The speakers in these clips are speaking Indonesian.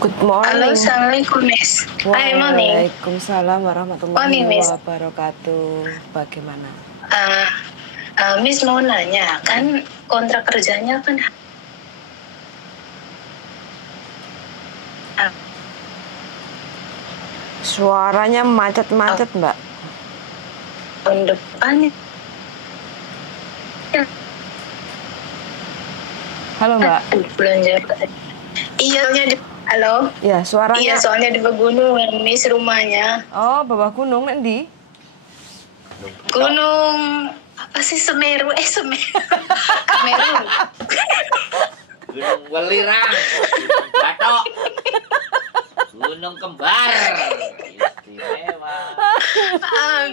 Good morning. Halo, Assalamualaikum, Miss. Hai, morning. Waalaikumsalam warahmatullahi wabarakatuh. Bagaimana? Miss mau nanya, kan kontrak kerjanya kan Suaranya macet-macet, Mbak. tahun depan. Halo, Mbak. Bulan Januari. Iya, halo. Ya, suaranya. Iya, soalnya di pegunungan, Miss, rumahnya. Oh, bawah gunung, Nendi? Gunung apa sih, Semeru? Semeru. Kameru. Gunung Welirang, Batok, Gunung Kembar, istimewa.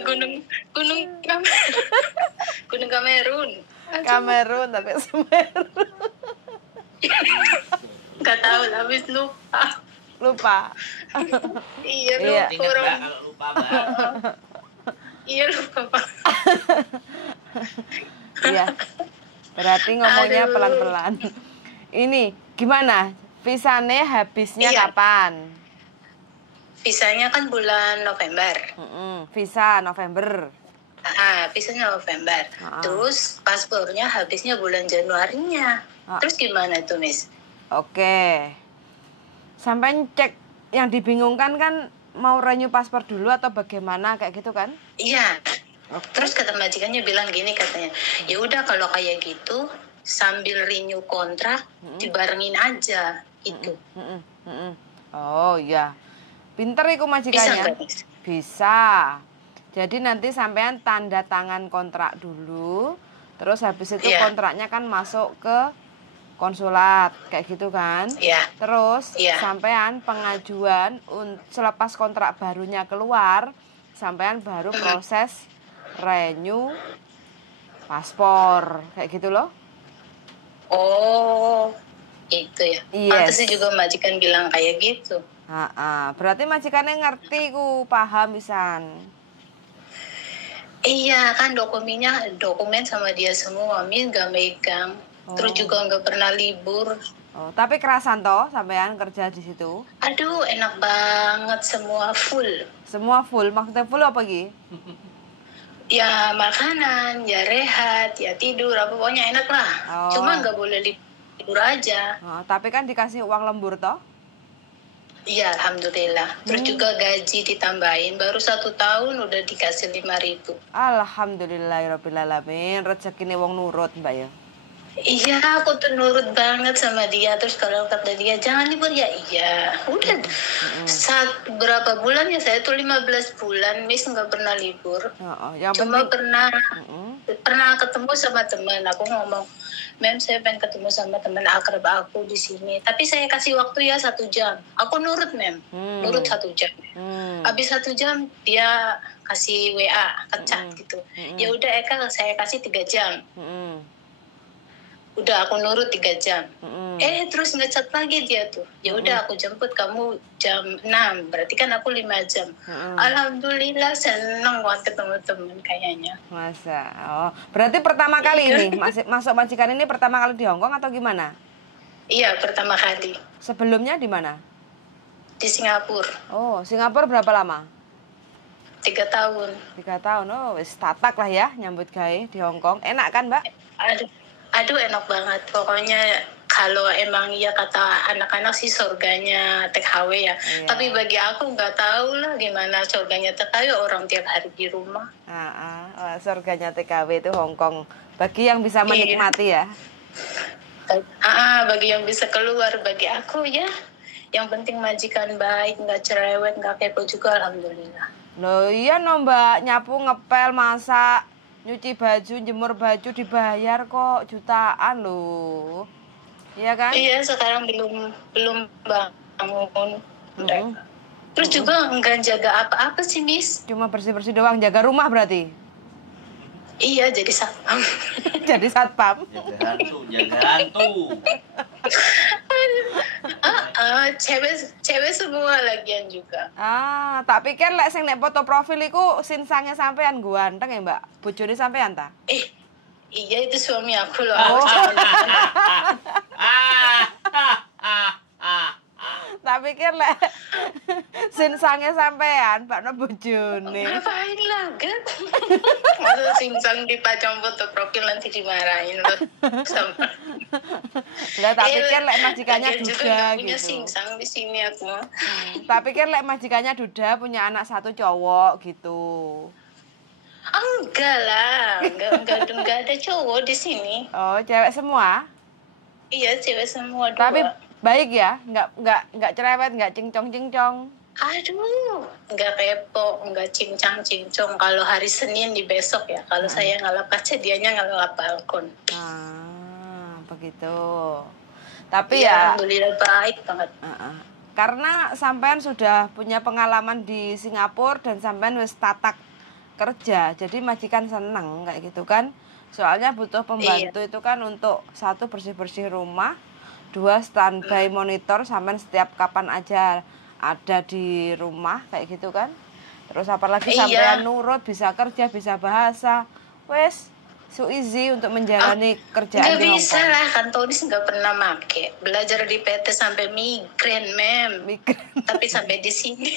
Gunung Kamerun. Kamerun tapi Semeru. Gak tahu lah, Miss, lupa. Lupa. Iya, Iya. lupa. Ingat Mbak kalau lupa Mbak. Iya, lupa, Pak. Iya. Berarti ngomongnya Aduh. pelan-pelan. Ini gimana? Visanya habisnya Iya. kapan? Visanya kan bulan November. Visa November. Visanya November. Ah. Terus paspornya habisnya bulan Januarinya. Ah. Terus gimana tuh, Miss? Oke. Sampai cek yang dibingungkan kan mau renew paspor dulu atau bagaimana kayak gitu kan? Iya. Oke. Terus kata majikannya bilang gini katanya, ya udah kalau kayak gitu sambil renew kontrak dibarengin aja gitu. Oh iya. Pinter iku Bisa majikannya. nggak, Miss? Bisa. Jadi nanti sampean tanda tangan kontrak dulu. Terus habis itu Iya. kontraknya kan masuk ke konsulat kayak gitu kan? Iya. Terus Iya. sampean pengajuan selepas kontrak barunya keluar, sampean baru proses renew paspor kayak gitu loh. Oh, itu ya. Yes. Pantasnya juga majikan bilang kayak gitu. Berarti majikannya ngerti ku, paham pisan. Iya, kan dokumen sama dia semua, Miss nggak megang. Terus juga nggak pernah libur. Oh, tapi kerasan toh sampean kerja di situ? Aduh, enak banget, semua full. Semua full, maksudnya full apa Gi? Ya makanan, ya rehat, ya tidur, apa pokoknya enak lah. Oh. Cuma nggak boleh libur aja. Oh, tapi kan dikasih uang lembur toh? Iya, alhamdulillah. Terus juga gaji ditambahin, baru 1 tahun udah dikasih 5.000. Alhamdulillahirrabbilalamin, rezeki wong nurut Mbak ya. Iya, aku tuh nurut banget sama dia. Terus kalau kata dia, jangan libur ya, iya. Udah, berapa bulan ya, saya tuh 15 bulan, Miss nggak pernah libur. Yang Cuma penting... pernah ketemu sama teman. Aku ngomong, Mem, saya pengen ketemu sama teman akrab aku di sini. Tapi saya kasih waktu ya 1 jam. Aku nurut, Mem. Nurut 1 jam. Habis 1 jam, dia kasih WA, chat gitu. Ya udah Eka, saya kasih 3 jam. Udah aku nurut 3 jam. Terus ngechat lagi dia tuh. Ya udah aku jemput kamu jam 6. Berarti kan aku 5 jam. Alhamdulillah seneng banget ketemu temen kayaknya. Masa. Oh, berarti pertama kali ini masuk majikan ini pertama kali di Hong Kong atau gimana? Iya, pertama kali. Sebelumnya di mana? Di Singapura. Oh, Singapura berapa lama? 3 tahun. 3 tahun. Oh, wis tatak lah ya nyambut gawe di Hong Kong. Enak kan, Mbak? Aduh enak banget. Pokoknya kalau emang ya kata anak-anak sih surganya TKW ya. Iya. Tapi bagi aku nggak tahu lah gimana surganya TKW, orang tiap hari di rumah. Surganya TKW itu Hong Kong. Bagi yang bisa menikmati ya. Bagi yang bisa keluar, bagi aku ya. Yang penting majikan baik, nggak cerewet, nggak kepo juga, alhamdulillah. Loh iya no Mbak, nyapu, ngepel, masak, nyuci baju, jemur baju dibayar kok jutaan loh. Iya kan? Iya, sekarang belum bangun. Terus juga nggak jaga apa-apa sih, Miss. Cuma bersih-bersih doang, jaga rumah berarti. Iya, jadi satpam. Jadi satpam. Jaga hantu. Cewek semua lagian juga. Tak pikir sing nek foto profil iku sinsange sampean ganteng ya, Mbak. Bojone sampean ta? Iya itu suami aku loh. Oh. Aku cuma Tak pikir lek sinsange sampean, Pak no bojone. ngapain lah kan? Masa singsang dipajang foto profil nanti dimarahin loh. Sama. Enggak, tak pikir lek majikannya lagian juga duda nggak punya gitu. singsang di sini aku. Tak pikir lek majikannya duda punya anak satu cowok gitu. Enggak lah, enggak ada cowok di sini. Oh, cewek semua? Iya cewek semua dua. Tapi baik ya, nggak cerewet, nggak cincong. Aduh, enggak kepo, enggak cincang-cincong. Kalau hari Senin di besok ya, kalau saya ngalap kaca, dianya ngalap balkon. Begitu. Tapi Ya, ya, alhamdulillah baik banget. karena sampean sudah punya pengalaman di Singapura dan sampean wis tatak kerja, jadi majikan seneng kayak gitu kan. Soalnya butuh pembantu itu kan untuk satu bersih-bersih rumah, dua standby monitor sampean setiap kapan aja ada di rumah kayak gitu kan. Terus apalagi sampean nurut, bisa kerja, bisa bahasa. Wes so easy untuk menjalani kerjaan Nggak di Hong bisa Kong. lah, kan Tonis nggak pernah make. Belajar di PT sampai migren, mem. Tapi sampai di sini,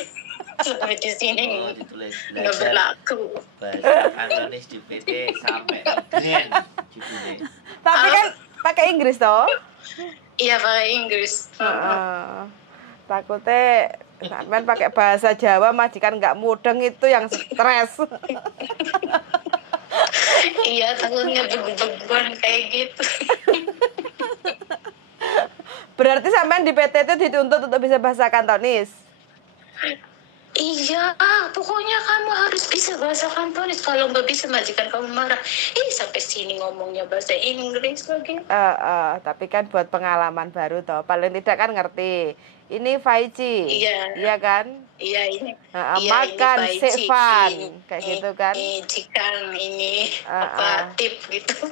sampai di sini Oh, ditulis nggak belajar berlaku. bahasa Kantonis di PT sampai migren judulnya. Tapi kan pakai Inggris toh. Iya pakai Inggris. Takutnya sampean pakai bahasa Jawa majikan nggak mudeng itu yang stres. Iya takutnya beban kayak gitu. Berarti sampean di PT itu dituntut untuk bisa bahasa Kantonis. Iya, pokoknya kamu harus bisa bahasa Kantonis. Kalau nggak bisa majikan kamu marah. Sampai sini ngomongnya bahasa Inggris lagi. Tapi kan buat pengalaman baru toh. Paling tidak kan ngerti. Ini Faici. Iya kan? Iya ini. Makan Sevan kayak gitu kan. Ini chicken, ini apa tip gitu.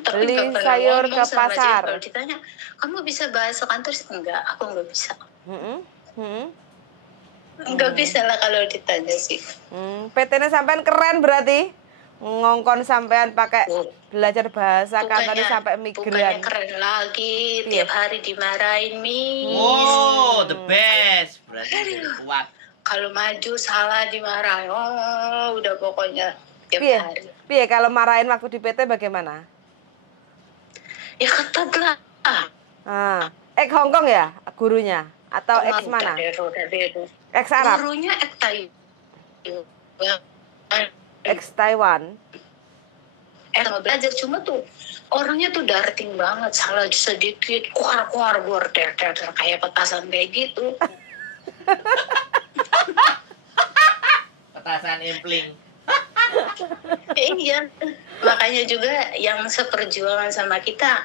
Tapi Beli nggak pernah sayur ngomong ke sama dia. pasar. Kalau ditanya, kamu bisa bahasa Kantonis? Enggak, aku nggak bisa. Nggak bisa lah kalau ditanya sih. PT-nya sampean keren berarti. Ngongkon sampean pakai belajar bahasa Kantonis sampai migran. Bukannya keren lagi, tiap hari dimarahin Mi. Oh, the best. Berarti kuat. Kalau maju salah dimarahin. Oh, udah pokoknya tiap hari. Piye kalau marahin waktu di PT bagaimana? Ya ketat lah. Hongkong ya gurunya atau ex mana? Ex Arab. Gurunya ex Taiwan. Ex Taiwan. Sama belajar cuma tuh orangnya tuh darting banget, salah sedikit kuar kayak petasan kayak gitu. Petasan impling. Iya, makanya juga yang seperjuangan sama kita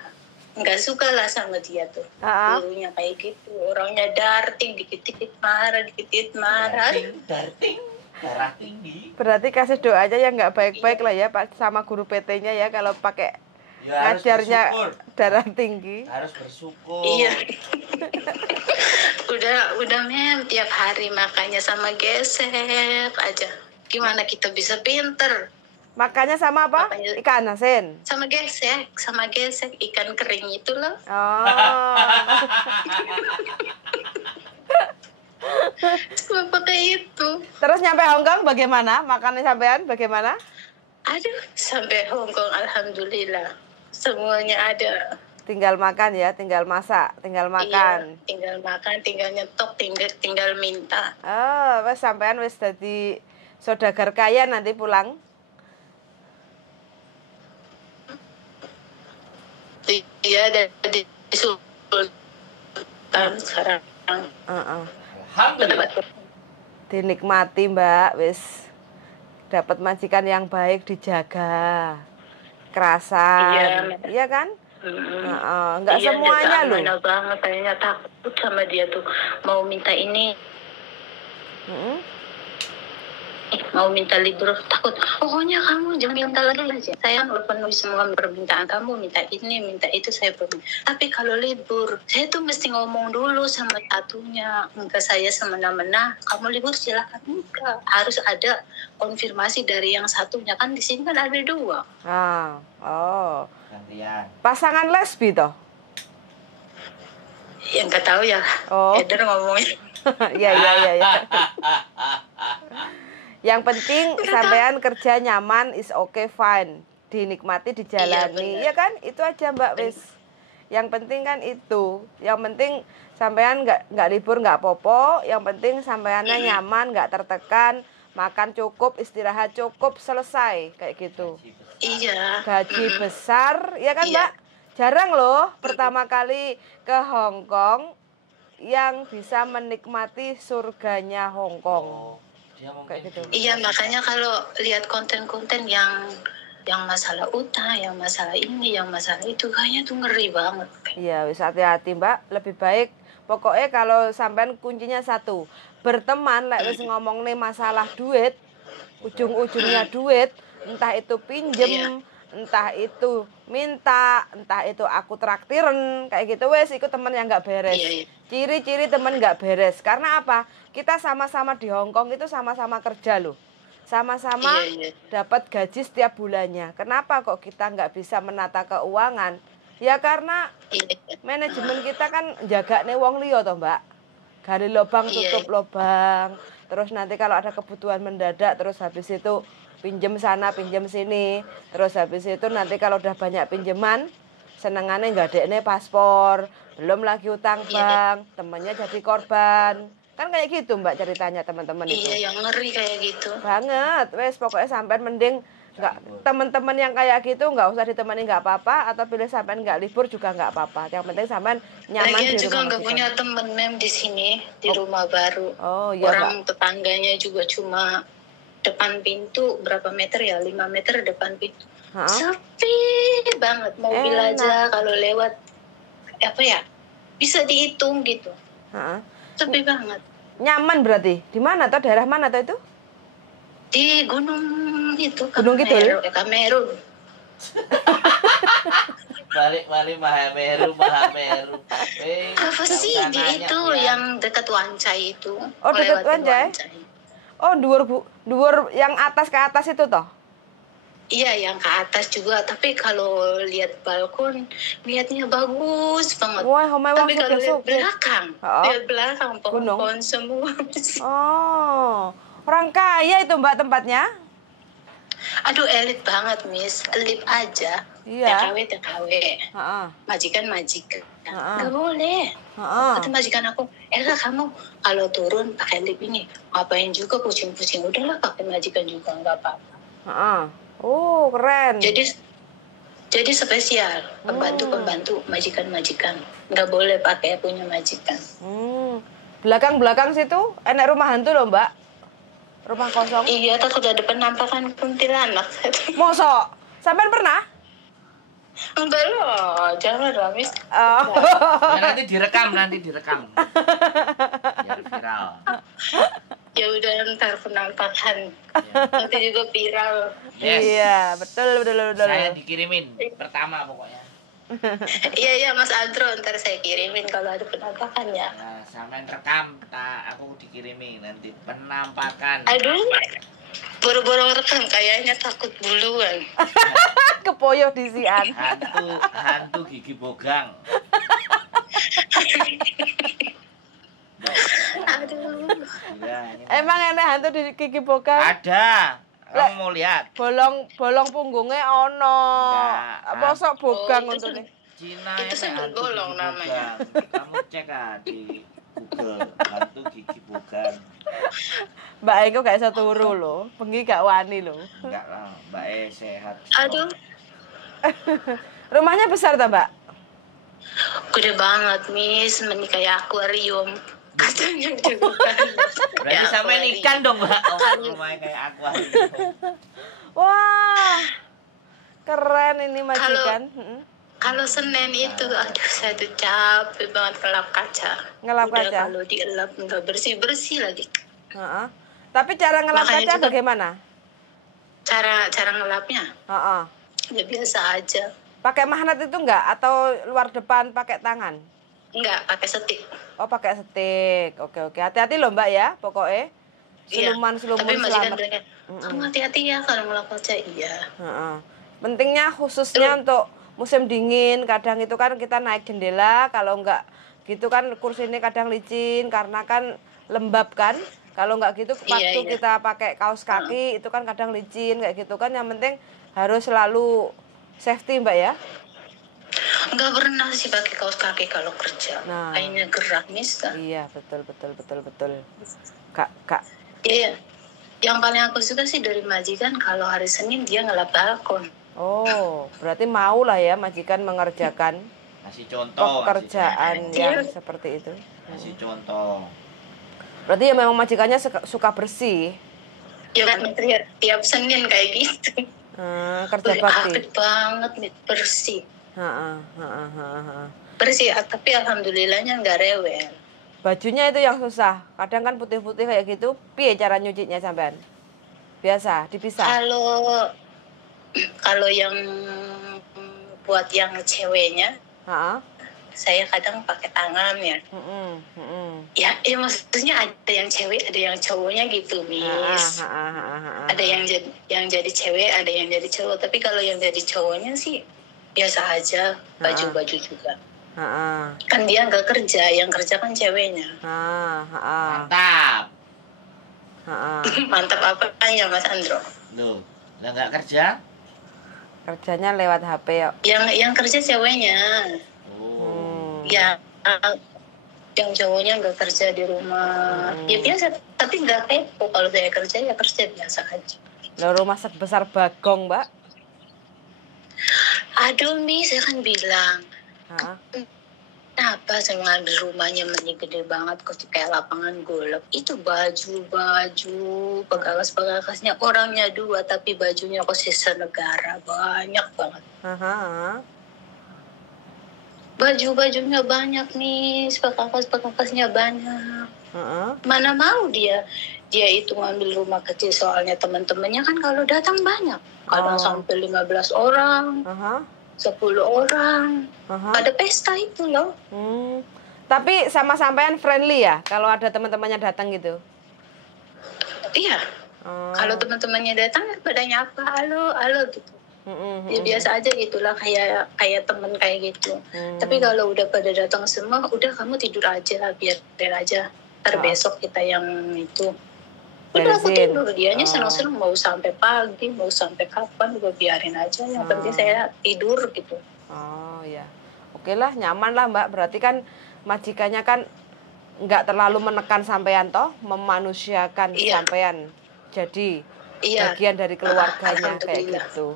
nggak suka lah sama dia tuh. Gurunya kayak gitu, orangnya darting, dikit-dikit marah. Darting, darah tinggi. Berarti kasih doa aja yang nggak baik-baik lah ya Pak sama guru PT-nya ya kalau pakai ngajarnya darah tinggi. Harus bersyukur. Iya. udah mem tiap hari makanya sama gesek aja. Gimana kita bisa pinter? Makanya sama apa? Ikan asin. Sama gesek ikan kering itu loh. Cuma pakai itu. Terus nyampe Hongkong bagaimana? Makannya sampean bagaimana? Aduh, sampai Hongkong alhamdulillah semuanya ada. Tinggal makan ya, tinggal masak, tinggal makan. Iya, tinggal makan, tinggal nyetok, tinggal minta. Wes sampean wis dadi saudagar kaya nanti pulang. Iya, dari Sultan sekarang. Alhamdulillah. Dinikmati Mbak, wis dapat majikan yang baik, dijaga, kerasan, iya kan? Nggak semuanya loh. Iya, banget, kayaknya takut sama dia tuh mau minta ini. mau minta libur takut. Pokoknya kamu jangan minta lagi aja. Saya penuhi semua permintaan kamu, minta ini, minta itu saya penuhi. Tapi kalau libur, saya tuh mesti ngomong dulu sama satunya. Enggak saya semena-mena, kamu libur silakan. Enggak, harus ada konfirmasi dari yang satunya. Kan di sini kan ada 2. Oh. Gantian. Pasangan lesbi toh? Yang nggak tahu ya. Oh. Eder ngomongnya. Iya. Yang penting sampean kerja nyaman is okay fine, dinikmati dijalani, ya kan? Itu aja Mbak wis. Yang penting kan itu. Yang penting sampean nggak libur nggak popo. Yang penting sampeannya nyaman, nggak tertekan, makan cukup, istirahat cukup, selesai kayak gitu. Iya. Gaji besar, ya kan Mbak? Jarang loh pertama kali ke Hong Kong yang bisa menikmati surganya Hong Kong. Kayak gitu. Iya, makanya kalau lihat konten-konten yang masalah utang, yang masalah ini, yang masalah itu, kayaknya tuh ngeri banget. Iya, wis hati-hati Mbak. Lebih baik pokoknya kalau sampean kuncinya satu, berteman lek wis ngomong nih masalah duit, ujung-ujungnya duit, entah itu pinjem, entah itu minta, entah itu aku traktiren, kayak gitu wes ikut temen yang nggak beres. Ciri-ciri temen nggak beres. Karena apa? Kita sama-sama di Hong Kong itu sama-sama kerja loh. Sama-sama dapat gaji setiap bulannya. Kenapa kok kita nggak bisa menata keuangan? Ya karena manajemen kita kan jaga nih wong liya toh Mbak. Gali lubang tutup lubang. Terus nanti kalau ada kebutuhan mendadak, terus habis itu pinjem sana, pinjem sini. Terus habis itu nanti kalau udah banyak pinjeman, senengannya nggak ada paspor, belum lagi utang bank, temennya jadi korban. Kan kayak gitu Mbak ceritanya teman-teman itu. Iya, yang ngeri kayak gitu. Banget, wes pokoknya sampean mending nggak, teman-teman yang kayak gitu nggak usah ditemani nggak apa-apa, atau pilih sampean nggak libur juga nggak apa-apa. Yang penting sampean nyaman Lagian di juga rumah. nggak punya temen di sini di rumah baru. Oh iya Orang tetangganya juga cuma depan pintu berapa meter ya, 5 meter depan pintu. Sepi banget, mobil aja kalau lewat apa ya bisa dihitung gitu. Sepi banget. Nyaman berarti di mana atau daerah mana tuh itu? Di gunung itu, Gunung Kidul. Kamerun. Balik Mahameru. Apa sih di itu yang dekat Wancai itu? Oh dekat Wancai. Oh dhuwur yang atas ke atas itu toh? Iya yang ke atas juga, tapi kalau lihat balkon lihatnya bagus banget. Wah, tapi kalau lihat belakang pohon semua. Oh, orang kaya itu Mbak tempatnya? Aduh elit banget Miss, elit aja. Iya. TKW. Majikan. Gak boleh. Kata majikan aku, kamu kalau turun pakai lip ini, ngapain juga pusing-pusing, udahlah pakai majikan juga nggak apa-apa. Oh keren. Jadi spesial pembantu majikan nggak boleh pakai punya majikan. Belakang situ enak rumah hantu loh Mbak, rumah kosong. Iya takut ada penampakan kuntilanak. Mosok sampean pernah? Enggak loh, jangan lah Miss. Ya, nanti direkam biar viral. Ya udah ntar penampakan nanti juga viral. Iya betul. Saya dikirimin pertama pokoknya. Iya Mas Andro, ntar saya kirimin kalau ada penampakan ya. Nah, sampean rekam, aku dikirimin nanti penampakan. Aduh, boro-boro rekam kayaknya takut duluan. Kepoyo disian. Hantu gigi bogang. Aduh. Emang enak hantu di gigi bogang? Ada. Kamu mau lihat? Bolong punggungnya ono. Mosok bogang untuk nih. Cina itu sendal bolong namanya. Kamu cek di Google hantu gigi bogang. Mbak Eko gak iso turu lho, bengi gak wani lho. Enggak lah, Mbak sehat. Aduh. Rumahnya besar ta, Mbak? Gede banget, Miss, kayak akuarium. Katanya gede banget. Berarti sampai ikan dong, Mbak. Rumahnya kayak akuarium. Wah. Keren ini majikan. Kalau Senin itu, aduh saya tuh capek banget ngelap kaca. Ngelap kaca? Kalau dielap nggak bersih-bersih lagi. Tapi cara ngelap Makanya kaca juga bagaimana? cara ngelapnya Heeh. ya biasa aja. Pakai magnet itu enggak atau luar depan pakai tangan? Enggak pakai setik. Oh, pakai setik. Oke, oke. Hati-hati loh, Mbak ya, pokoknya. Iya. Seluman-selumun Tapi majikan selamat. bilangnya, kamu hati-hati ya kalau ngelap kaca. Iya. Heeh. Pentingnya khususnya Terus untuk musim dingin, kadang itu kan kita naik jendela, kalau enggak gitu kan kursi ini kadang licin karena kan lembab kan. Kalau enggak gitu iya waktu iya. kita pakai kaos kaki itu kan kadang licin kayak gitu kan. Yang penting harus selalu safety, Mbak ya. Enggak pernah sih pakai kaos kaki kalau kerja. Nah, Kayaknya gerah kan. iya betul betul betul betul. Kak. Iya. Yang paling aku suka sih dari majikan kalau hari Senin dia ngelap balkon. Oh, berarti mau lah ya majikan mengerjakan Kasih contoh. pekerjaan yang seperti itu. Kasih contoh. Berarti ya memang majikannya suka bersih. Ya kan tiap Senin kayak gitu. Kerja bakti. Aktif banget nih, bersih. Bersih, tapi alhamdulillahnya nggak rewel. Bajunya itu yang susah. Kadang kan putih-putih kayak gitu. Piye cara nyucinya sampean? Biasa, dipisah. Kalau yang buat yang ceweknya, saya kadang pakai tangan ya. Ya, maksudnya ada yang cewek, ada yang cowoknya gitu, Miss. Ada yang jadi cewek, ada yang jadi cowok. Tapi kalau yang jadi cowoknya sih biasa aja, baju-baju juga. Kan dia nggak kerja, yang kerja kan ceweknya. Mantap. Mantap apa ya Mas Andro? Loh, lah nggak kerja? Kerjanya lewat HP ya. Yang kerja ceweknya. Oh. Ya, yang cowoknya nggak kerja di rumah. Ya biasa, tapi nggak kepo. Kalau saya kerja ya kerja biasa aja. Loh, rumah sebesar Bagong, Mbak? Aduh, Mi, saya kan bilang. Kenapa saya ngambil rumahnya gede banget, kok kayak lapangan golf. Itu baju, penggagas-penggagasnya orangnya 2, tapi bajunya kok sisa negara. Banyak banget. Baju-bajunya banyak nih, penggagas-penggagasnya banyak. Mana mau dia itu ngambil rumah kecil, soalnya teman-temannya kan kalau datang banyak. Kadang sampai 15 orang. 10 orang. Ada pesta itu loh. Tapi sama sampean friendly ya kalau ada teman-temannya datang gitu? Iya. Kalau teman-temannya datang pada nyapa, halo gitu. Ya biasa aja gitulah, kayak temen kayak gitu. Tapi kalau udah pada datang semua, udah kamu tidur aja lah, biarin aja. Ntar besok kita yang itu. Udah aku tidur, dianya senang-senang mau sampai pagi, mau sampai kapan, udah biarin aja. Yang penting saya tidur gitu. Oh ya, oke lah, nyaman lah Mbak. Berarti kan majikannya kan nggak terlalu menekan sampean toh, memanusiakan sampean. Jadi bagian dari keluarganya kayak gitu.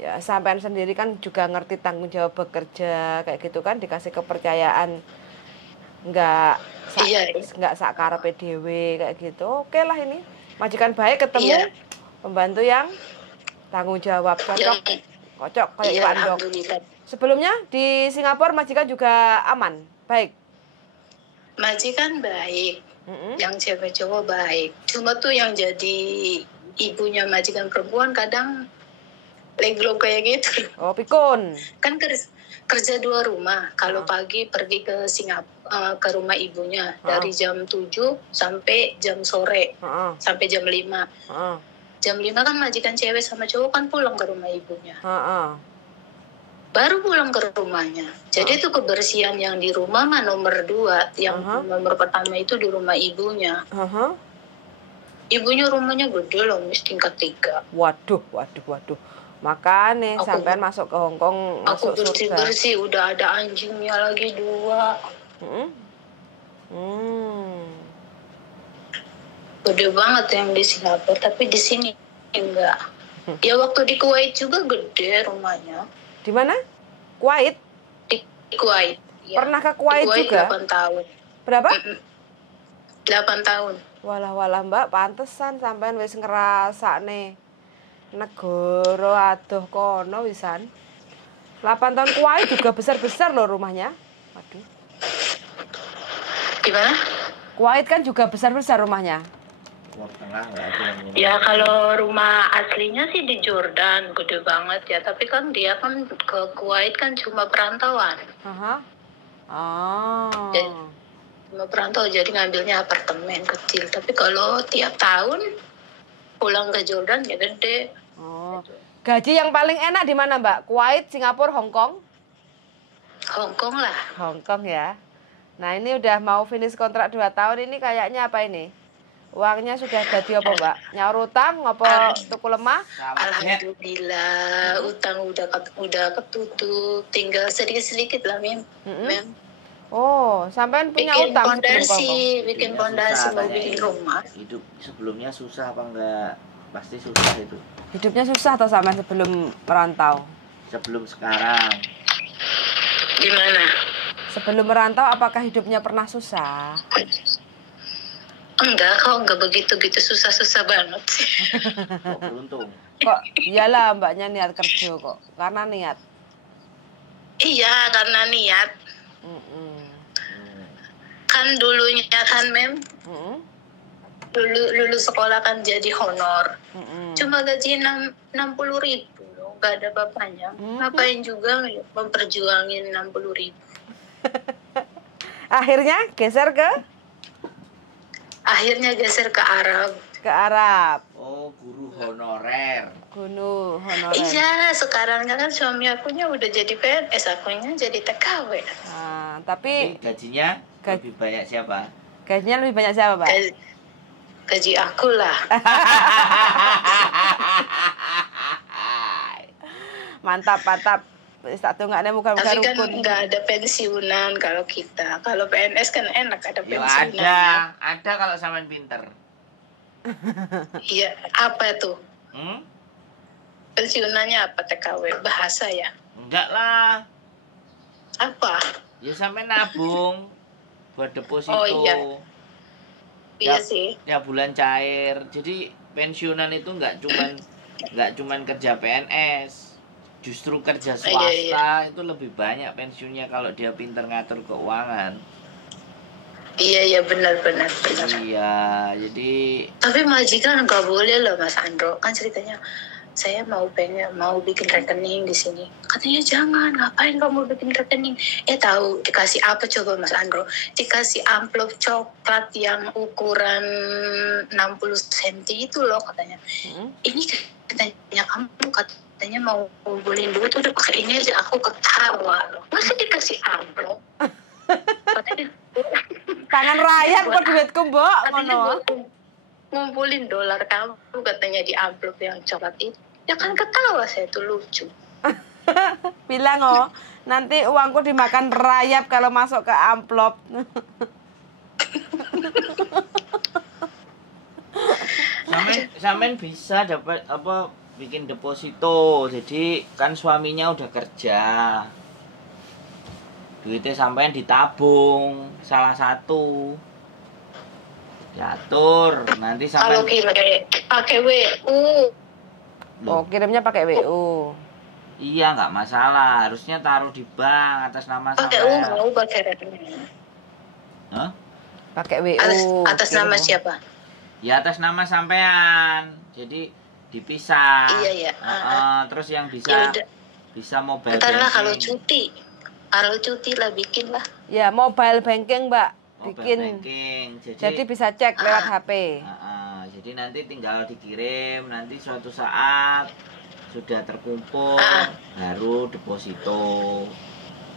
Ya sampean sendiri kan juga ngerti tanggung jawab bekerja kayak gitu kan, dikasih kepercayaan. Nggak sakarepe dhewe kayak gitu. Oke lah, ini majikan baik ketemu pembantu yang tanggung jawab, kocok kayak Iwan Dok. Sebelumnya di Singapura majikan juga aman, baik. Majikan baik, yang cewek cowok baik. Cuma tuh yang jadi ibunya majikan perempuan kadang leglo kayak gitu. Oh, pikun. Kan kerja 2 rumah. Kalau pagi pergi ke Singapura, ke rumah ibunya dari jam 7 sampai jam sore, sampai jam 5. Jam 5 kan majikan cewek sama cowok kan pulang ke rumah ibunya. Baru pulang ke rumahnya. Jadi itu kebersihan yang di rumah mah nomor 2. Yang nomor pertama itu di rumah ibunya. Ibunya rumahnya gede loh, tingkat 3. Waduh. Makanya sampean masuk ke Hong Kong, masuk surga. Aku bersih-bersih, udah ada anjingnya lagi 2. Gede banget yang di Singapura, tapi di sini enggak. Ya waktu di Kuwait juga gede rumahnya. Di mana? Kuwait? Di Kuwait. Ya. Pernah ke Kuwait juga? 8 tahun. Berapa? 8 tahun. Walah Mbak, pantesan sampean wis ngerasakne negara adoh kono wisan. 8 tahun Kuwait juga besar-besar loh rumahnya. Waduh. Gimana? Kuwait kan juga besar-besar rumahnya. Timur Tengah nggak ada yang rumah. Ya kalau rumah aslinya sih di Jordan, gede banget ya. Tapi kan dia kan ke Kuwait kan cuma perantauan. Aha. Oh. Cuma perantau, jadi ngambilnya apartemen kecil. Tapi kalau tiap tahun pulang ke Jordan ya gede. Oh. Gaji yang paling enak di mana, Mbak? Kuwait, Singapura, Hong Kong? Hong Kong lah. Hong Kong ya. Nah, ini udah mau finish kontrak 2 tahun ini kayaknya apa ini? Uangnya sudah jadi apa, Mbak? Nyaur utang apa tuku lemah? Alhamdulillah, utang udah ketutup, tinggal sedikit-sedikit lah, Mem. Oh, sampean punya bikin utang pondasi, bikin Hidupnya pondasi susah, mau tanya bikin ini. rumah. Hidup sebelumnya susah apa enggak? Pasti susah itu. Hidupnya susah atau sampean sebelum merantau? Sebelum sekarang. Gimana? Sebelum merantau apakah hidupnya pernah susah? Enggak, kok enggak begitu-gitu susah-susah banget sih. Kok beruntung? Kok iyalah mbaknya niat kerja kok. Karena niat. Iya, karena niat. Kan dulunya kan, Mem, lulus sekolah kan jadi honor. Cuma gaji 60.000 loh, nggak ada bapaknya. Ngapain juga memperjuangin 60.000. Akhirnya geser ke Arab. Ke Arab. Oh, guru honorer. Guru honorer. Iya, sekarang kan suami akunya udah jadi PNS, akunya jadi TKW. Nah, Tapi tapi gajinya lebih banyak siapa? gajinya lebih banyak siapa, Pak? Gaji aku lah. Mantap, mantap. Wis tak tungakne muga-muga Tapi kan rukun. nggak ada pensiunan kalau kita. Kalau PNS kan enak ada Yo pensiunan. ada kalau sampean pinter. Iya, apa tuh? Hmm? Pensiunannya apa TKW? Bahasa ya? Enggak lah. Apa? Ya sampean nabung buat deposito. Oh, iya. Iya sih. Ya bulan cair. Jadi pensiunan itu nggak cuman kerja PNS. Justru kerja swasta itu lebih banyak pensiunnya kalau dia pinter ngatur keuangan. Iya benar. Iya, jadi Tapi majikan nggak boleh loh Mas Andro. Kan ceritanya saya mau bikin rekening di sini. Katanya jangan, ngapain kamu bikin rekening? Tahu dikasih apa coba Mas Andro? Dikasih amplop coklat yang ukuran 60 cm itu loh katanya. Ini katanya kamu katanya mau ngumpulin duit udah pakai ini aja, aku ketawa loh. Masa dikasih amplop? Katanya Tangan rayap kok duitku, Mbok, katanya ngono. ngumpulin dolar kamu katanya di amplop yang coklat itu. Ya kan ketawa saya tuh lucu. Bilang nanti uangku dimakan rayap kalau masuk ke amplop. Sampean bisa dapat apa bikin deposito. Jadi kan suaminya udah kerja. Duitnya sampean ditabung salah satu. Diatur nanti Kalau sampean pakai WU. Oh, kirimnya pakai WU. Iya, nggak masalah. Harusnya taruh di bank atas nama Pakai sampean. mau pakai rekening. Hah? Pakai WU. Atas nama siapa? Ya atas nama sampean. Jadi dipisah. Iya. Terus yang Ya udah. bisa mobile Ntar lah banking. kalau cuti lah bikin lah. Ya, mobile banking, Mbak. Mobile Bikin. banking. Jadi bisa cek lewat HP. Jadi nanti tinggal dikirim. Nanti suatu saat sudah terkumpul baru deposito.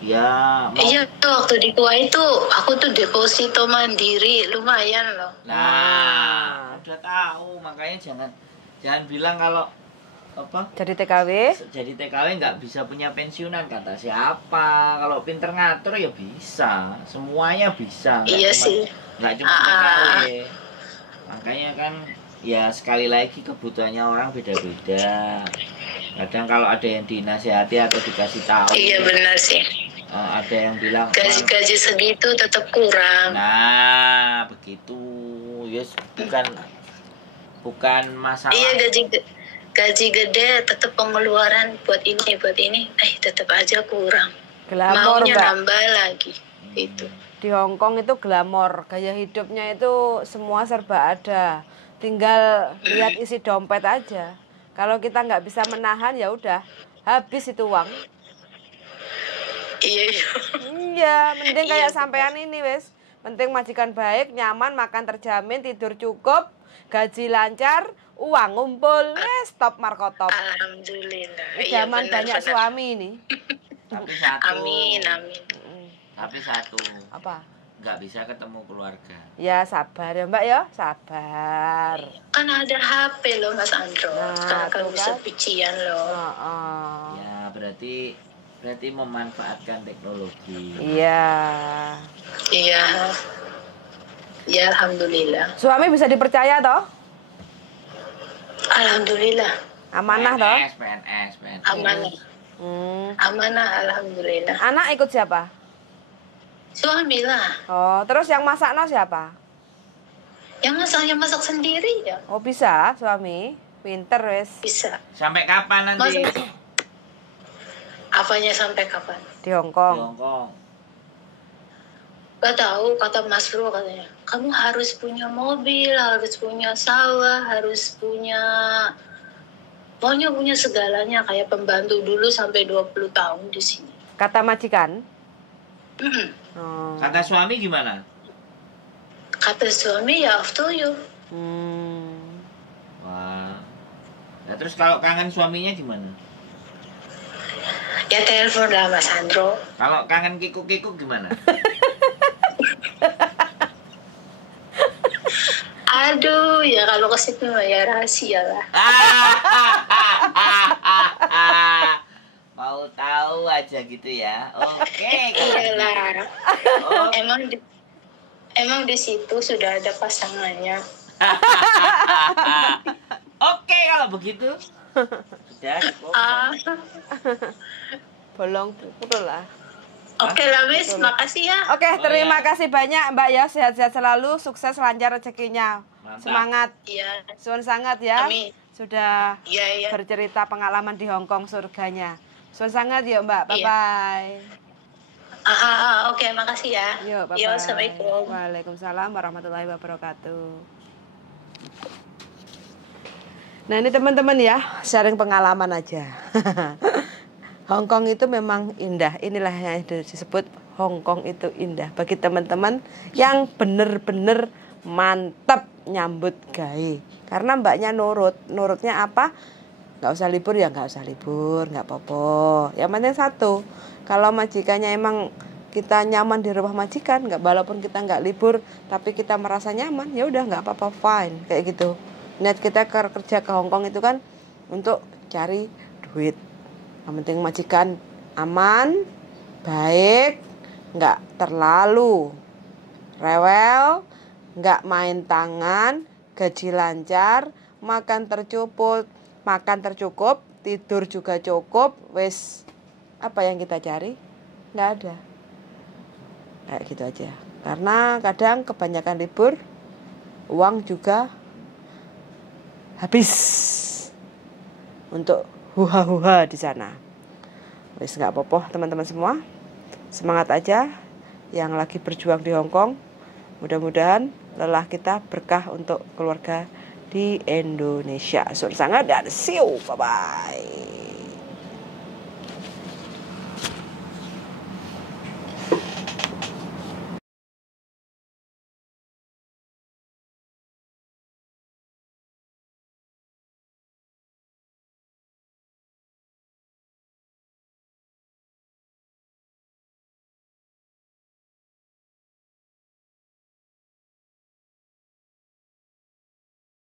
Ya. Iya waktu di Kuwait itu aku tuh deposito mandiri lumayan loh. Nah, udah tahu, makanya jangan bilang kalau apa? Jadi TKW. Jadi TKW nggak bisa punya pensiunan kata siapa? Kalau pinter ngatur ya bisa, semuanya bisa. Iya sih. Nggak cuma TKW. Makanya kan ya sekali lagi kebutuhannya orang beda-beda. Kadang kalau ada yang dinasihati atau dikasih tahu. Iya benar sih. Ada yang bilang gaji segitu tetap kurang. Nah, begitu. Yes, bukan masalah. Iya gaji gede tetap pengeluaran buat ini tetap aja kurang. Glamor, maunya Mbak. nambah lagi itu. Di Hong Kong itu glamor, gaya hidupnya itu semua serba ada. Tinggal lihat isi dompet aja. Kalau kita nggak bisa menahan ya udah habis itu uang. Iya. Iya, mending kayak Iya, sampean ini wes. Penting majikan baik, nyaman, makan terjamin, tidur cukup, gaji lancar, uang ngumpul. Stop markotop. Alhamdulillah. Idaman banyak suami ini. Tapi satu. Amin. Tapi satu. Apa? Nggak bisa ketemu keluarga. Ya sabar ya Mbak ya, sabar. Kan ada HP loh Mas Andro. Nah, Sekarang kan tuh bisa kan. pician loh. Ya berarti memanfaatkan teknologi. Iya. Iya. Ya alhamdulillah. Suami bisa dipercaya toh? Alhamdulillah. Amanah toh? PNS. Amanah. Amanah alhamdulillah. Anak ikut siapa? Suami lah. Oh, terus yang masak no siapa? Yang masak sendiri ya. Oh, bisa suami. Pinter wes. Bisa. Sampai kapan nanti? Apanya sampai kapan? Di Hong Di Kong. Hong Kong. Gak tahu, kata Mas Bro katanya. Kamu harus punya mobil, harus punya sawah, harus punya... Pokoknya punya segalanya, kayak pembantu dulu sampai 20 tahun di sini. Kata majikan? Mm-mm. Kata suami gimana? Kata suami ya up to you. Wah. Nah, terus kalau kangen suaminya gimana? Ya telepon lah Mas Andro. Kalau kangen kikuk-kikuk gimana? Aduh, ya kalau ke situ mah ya rahasia lah. Mau tahu aja gitu ya. Oke. Iyalah. Oh. Emang di situ sudah ada pasangannya. Oke kalau begitu. Sudah. Bolong pukul lah. Oke lah Miss, makasih ya. Oke, terima ya. kasih banyak Mbak ya. Sehat-sehat selalu, sukses lancar rezekinya. Mantap. Semangat. Iya. Suwun sangat ya. Amin. Sudah Iya. bercerita pengalaman di Hong Kong surganya. Suwun sangat yuk Mbak. Bye Iya. bye. Oke, makasih ya. Yuk, bye Yo, bye. Assalamualaikum. Waalaikumsalam warahmatullahi wabarakatuh. Nah, ini teman-teman ya, sharing pengalaman aja. Hong Kong itu memang indah. Inilah yang disebut Hong Kong itu indah. Bagi teman-teman yang bener-bener mantap nyambut gawe. Karena mbaknya nurut. Nurutnya apa? Nggak usah libur ya nggak usah libur, nggak apa-apa. Yang penting satu, kalau majikannya emang kita nyaman di rumah majikan, nggak, walaupun kita nggak libur, tapi kita merasa nyaman, ya udah nggak apa-apa, fine, kayak gitu. Niat kita kerja ke Hong Kong itu kan untuk cari duit. Yang penting majikan aman, baik, nggak terlalu rewel, nggak main tangan, gaji lancar, makan tercukup, tidur juga cukup, wes apa yang kita cari? Nggak ada. Kayak gitu aja. Karena kadang kebanyakan libur, uang juga habis untuk huha-huha di sana. Wes nggak apa-apa teman-teman semua. Semangat aja yang lagi berjuang di Hong Kong. Mudah-mudahan lelah kita berkah untuk keluarga di Indonesia. Sangat dan see you. Bye-bye.